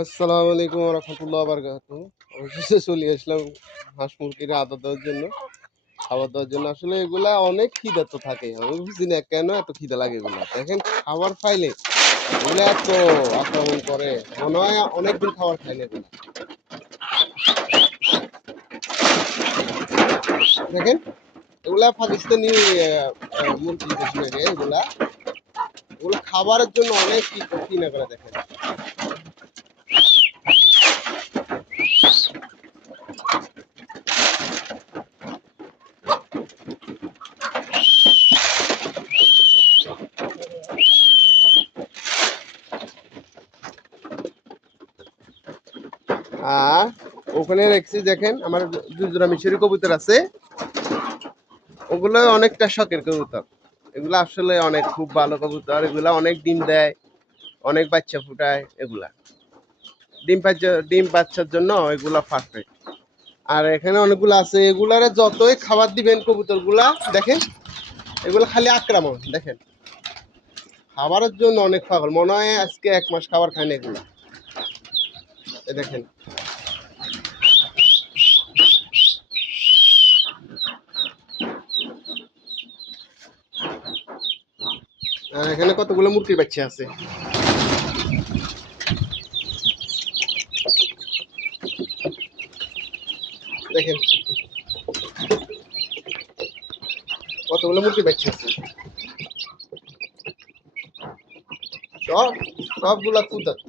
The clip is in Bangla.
আসসালামু আলাইকুম রহমতুল্লাহ বারকাতুহু। অবশেষে চলে আসলাম হাঁস মুরগির আদর দেওয়ার জন্য, খাবার দেওয়ার জন্য। আসলে এগুলা অনেক খিদা তো থাকে, আমি বুঝি না কেন এত খিদা লাগে। এগুলা দেখেন খাবার খাইলে এগুলো এত আক্রমণ করে, মনে হয় অনেকদিন খাবার খাইলে। এগুলা দেখেন, এগুলা পাকিস্তানি মুরগি বেশিরভাগে। এগুলা এগুলো খাবারের জন্য অনেক কিনা করে। দেখেন আর ওখানে রেখেছি, দেখেন আমার দুই জোড়া মিশরি কবুতর আছে। ওগুলো অনেকটা শখের কবুতর। এগুলা আসলে অনেক খুব ভালো কবুতর। এগুলা অনেক ডিম দেয়, অনেক বাচ্চা ফুটায়। এগুলা ডিম বাচ্চার জন্য এগুলা পারফেক্ট। আর এখানে অনেকগুলো আছে, এগুলারে যতই খাবার দিবেন কবুতর গুলা দেখেন এগুলা খালি আক্রমণ। দেখেন খাবারের জন্য অনেক পাগল, মনে হয় আজকে 1 মাস খাবার খায় না এগুলা। দেখেন আর এখানে কতগুলো মুরগির বাচ্চা আছে। দেখেন কতগুলো মুরগির বাচ্চা আছে। সবগুলা ক্ষুধার্ত।